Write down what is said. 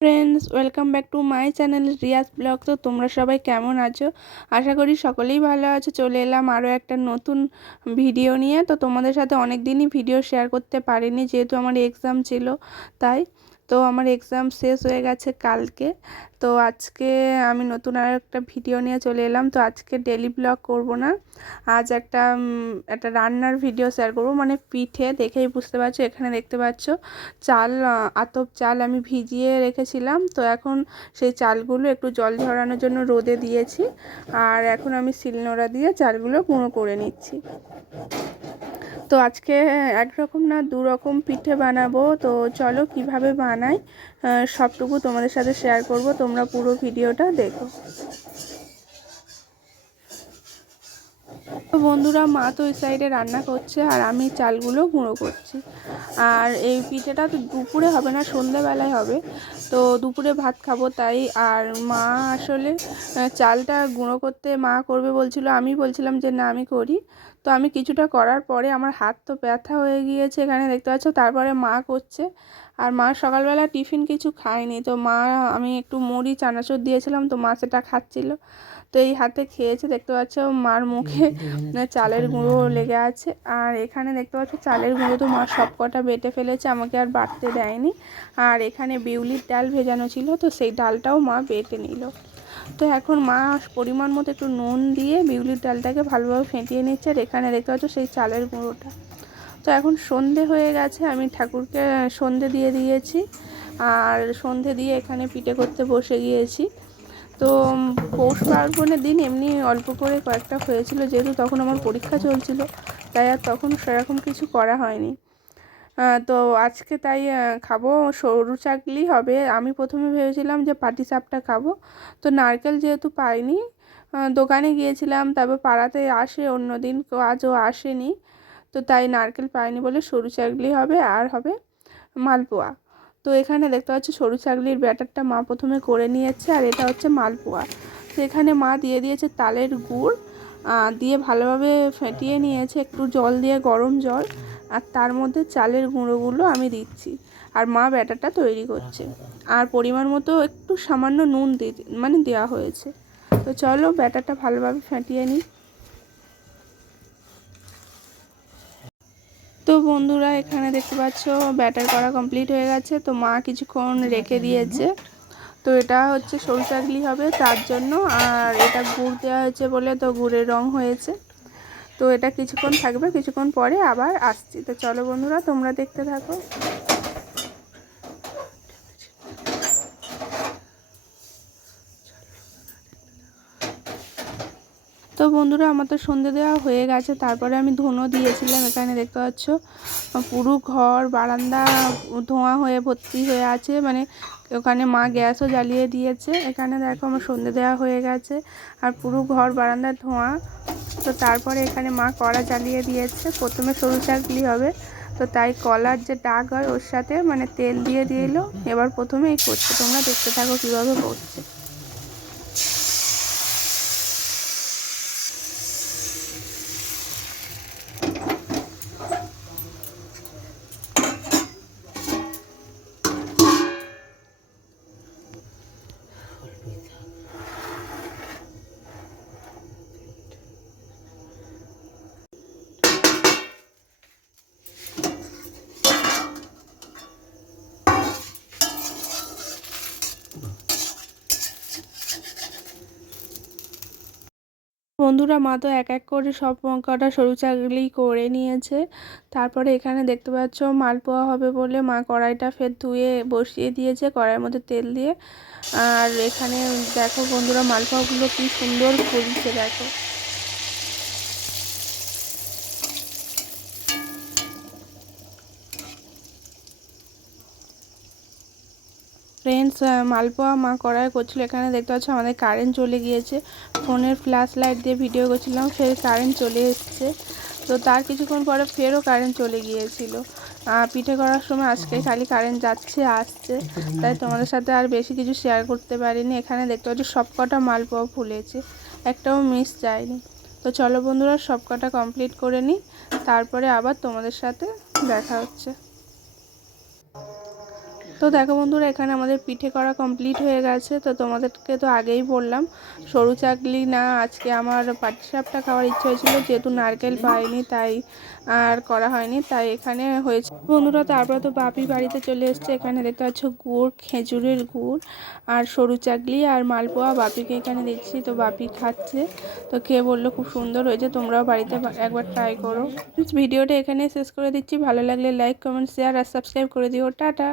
Friends welcome back to my channel Riyaz blog তো তোমরা সবাই কেমন আছো? আশা করি সকলেই ভালো আছো। চলে এলাম আরও একটা নতুন ভিডিও নিয়ে। তো তোমাদের সাথে অনেক দিনই ভিডিও শেয়ার করতে পারিনি, যেহেতু আমার এক্সাম ছিল, তাই তো আমার এক্সাম শেষ হয়ে গেছে কালকে। তো আজকে আমি নতুন আর একটা ভিডিও নিয়ে চলে এলাম। তো আজকে ডেলি ব্লগ করব না। আজ একটা একটা রান্নার ভিডিও শেয়ার করব। মানে পিঠে, দেখেই বুঝতে পারছ, এখানে দেখতে পাচ্ছ চাল আতপ চাল আমি ভিজিয়ে রেখেছিলাম। তো এখন সেই চালগুলো একটু জল ঝরানোর জন্য রোদে দিয়েছি। আর এখন আমি শিলনোড়া দিয়ে চালগুলো গুঁড়ো করে নিচ্ছি। তো আজকে একরকম না দু রকম পিঠে বানাবো। তো চলো কীভাবে বানাই সবটুকু তোমাদের সাথে শেয়ার করব। তোমরা পুরো ভিডিওটা দেখো। তো বন্ধুরা, মা তো ওই সাইডে রান্না করছে আর আমি চালগুলো গুঁড়ো করছি। আর এই পিঠেটা তো দুপুরে হবে না সন্ধ্যেবেলায় হবে। তো দুপুরে ভাত খাব তাই। আর মা আসলে চালটা গুঁড়ো করতে মা করবে বলছিল, আমি বলছিলাম যে না, আমি করি। তো আমি কিছুটা করার পরে আমার হাত তো ব্যথা হয়ে গিয়েছে এখানে দেখতে পাচ্ছ। তারপরে মা করছে। আর মা সকালবেলা টিফিন কিছু খায়নি। তো মা আমি একটু মুড়ি চানাচুর দিয়েছিলাম। তো মা সেটা খাচ্ছিল। তো এই হাতে খেয়েছে। দেখতে পাচ্ছ মার মুখে চালের গুঁড়ো লেগে আছে। আর এখানে দেখতে পাচ্ছ চালের গুঁড়ো তো মা সব কটা বেটে ফেলেছে। আমাকে আর বাটতে দেয়নি। আর এখানে বিউলির ডাল ভেজানো ছিল। তো সেই ডালটাও মা বেটে নিল। তো এখন মা পরিমাণ মতো একটু নুন দিয়ে বিউলির ডালটাকে ভালোভাবে ফেটিয়ে নিচ্ছে আর এখানে দেখতে পাচ্ছ সেই চালের গুঁড়োটা। তো এখন সন্ধে হয়ে গেছে, আমি ঠাকুরকে সন্ধে দিয়ে দিয়েছি আর সন্ধে দিয়ে এখানে পিঠে করতে বসে গিয়েছি। তো পৌষ পার্বণের দিন এমনি অল্প করে কয়েকটা হয়েছিল, যেহেতু তখন আমার পরীক্ষা চলছিল, তাই আর তখন সেরকম কিছু করা হয়নি। তো আজকে তাই খাব। সরু চাকলি হবে। আমি প্রথমে ভেবেছিলাম যে পাটি সাপটা খাব। তো নারকেল যেহেতু পাইনি দোকানে গিয়েছিলাম তারপর পাড়াতে আসে অন্য দিন আজও আসেনি। তো তাই নারকেল পাইনি বলে সরু চাকলি হবে আর হবে মালপোয়া। তো এখানে দেখতে পাচ্ছি সরু চাকলির ব্যাটারটা মা প্রথমে করে নিয়েছে, আর এটা হচ্ছে মালপোয়া। তো এখানে মা দিয়ে দিয়েছে তালের গুড় দিয়ে ভালোভাবে ফেটিয়ে নিয়েছে, একটু জল দিয়ে গরম জল। আর তার মধ্যে চালের গুঁড়োগুলো আমি দিচ্ছি। আর মা ব্যাটারটা তৈরি করছে। আর পরিমাণ মতো একটু সামান্য নুন দিয়ে মানে দেওয়া হয়েছে। তো চলো ব্যাটারটা ভালোভাবে ফেটিয়ে নিই। তো বন্ধুরা, এখানে দেখতে পাচ্ছ, ব্যাটার করা কমপ্লিট হয়ে গেছে। তো মা কিছুক্ষণ রেখে দিয়েছে। তো এটা হচ্ছে সরু চাকলি হবে, তার জন্য। আর এটা গুড় দেওয়া হয়েছে বলে তো গুড়ের রং হয়েছে। তো এটা কিছুক্ষণ থাকবে, কিছুক্ষণ পরে আবার আসছি। তো চলো বন্ধুরা, তোমরা দেখতে থাকো। তো বন্ধুরা, আমার তো সন্ধে দেওয়া হয়ে গেছে, তারপরে আমি ধুনো দিয়েছিলাম এখানে, দেখতে পাচ্ছ? পুরো ঘর, বারান্দা, ধোঁয়া হয়ে, ভর্তি হয়ে আছে মানে ওখানে মা গ্যাসও জ্বালিয়ে দিয়েছে। এখানে দেখো, আমার সন্ধে দেওয়া হয়ে গেছে, আর পুরো ঘর, বারান্দা, ধোঁয়া। তো তারপরে এখানে মা কড়া জ্বালিয়ে দিয়েছে। প্রথমে সরু চাকলি হবে। তো তাই কলার যে ডাক হয়, ওর সাথে মানে তেল দিয়ে দিল। এবার প্রথমে এই করছে। তোমরা দেখতে থাকো কীভাবে করছে। বন্ধুরা মা তো এক এক করে সব কটা সরু চাকলি করে নিয়েছে। তারপরে এখানে দেখতে পাচ্ছ মালপোয়া হবে বলে মা কড়াইটা ফের ধুয়ে বসিয়ে দিয়েছে কড়াইয়ের মধ্যে তেল দিয়ে। আর এখানে দেখো বন্ধুরা মালপোয়াগুলো কি সুন্দর ফুলছে দেখো। ফ্রেন্ডস মালপোয়া মা কড়াই করছিল। এখানে দেখতে পাচ্ছ আমাদের কারেন্ট চলে গিয়েছে। ফোনের ফ্ল্যাশ লাইট দিয়ে ভিডিও করছিলাম ফের কারেন্ট চলে এসছে। তো তার কিছুক্ষণ পরে ফেরও কারেন্ট চলে গিয়েছিল। পিঠে করার সময় আজকে খালি কারেন্ট যাচ্ছে আসছে। তাই তোমাদের সাথে আর বেশি কিছু শেয়ার করতে পারিনি। এখানে দেখতে পাচ্ছি সব কটা মালপোয়া ফুলেছে। একটাও মিস যায়নি। তো চলো বন্ধুরা সব কটা কমপ্লিট করে নিই। তারপরে আবার তোমাদের সাথে দেখা হচ্ছে। তো দেখো বন্ধুরা, এখানে আমাদের পিঠে করা কমপ্লিট হয়ে গেছে। তো তোমাদেরকে তো আগেই বললাম, সরু চাকলি না, আজকে আমার পাটিসাপটা খাওয়ার ইচ্ছে হয়েছিল, যেহেতু নারকেল পাইনি, তাই আর করা হয়নি, তাই এখানে হয়েছে। বন্ধুরা, তারপরে তো বাপি বাড়িতে চলে এসছে, এখানে দেখতে পাচ্ছ গুড়, খেজুরের গুড়, আর সরু চাকলি আর মালপোয়া বাপিকে এখানে দিচ্ছি তো বাপি খাচ্ছে। তো খেয়ে বলল, খুব সুন্দর হয়েছে, তোমরাও বাড়িতে একবার ট্রাই করো। ভিডিওটা এখানে শেষ করে দিচ্ছি, ভালো লাগলে লাইক কমেন্ট শেয়ার আর সাবস্ক্রাইব করে দিও। টাটা!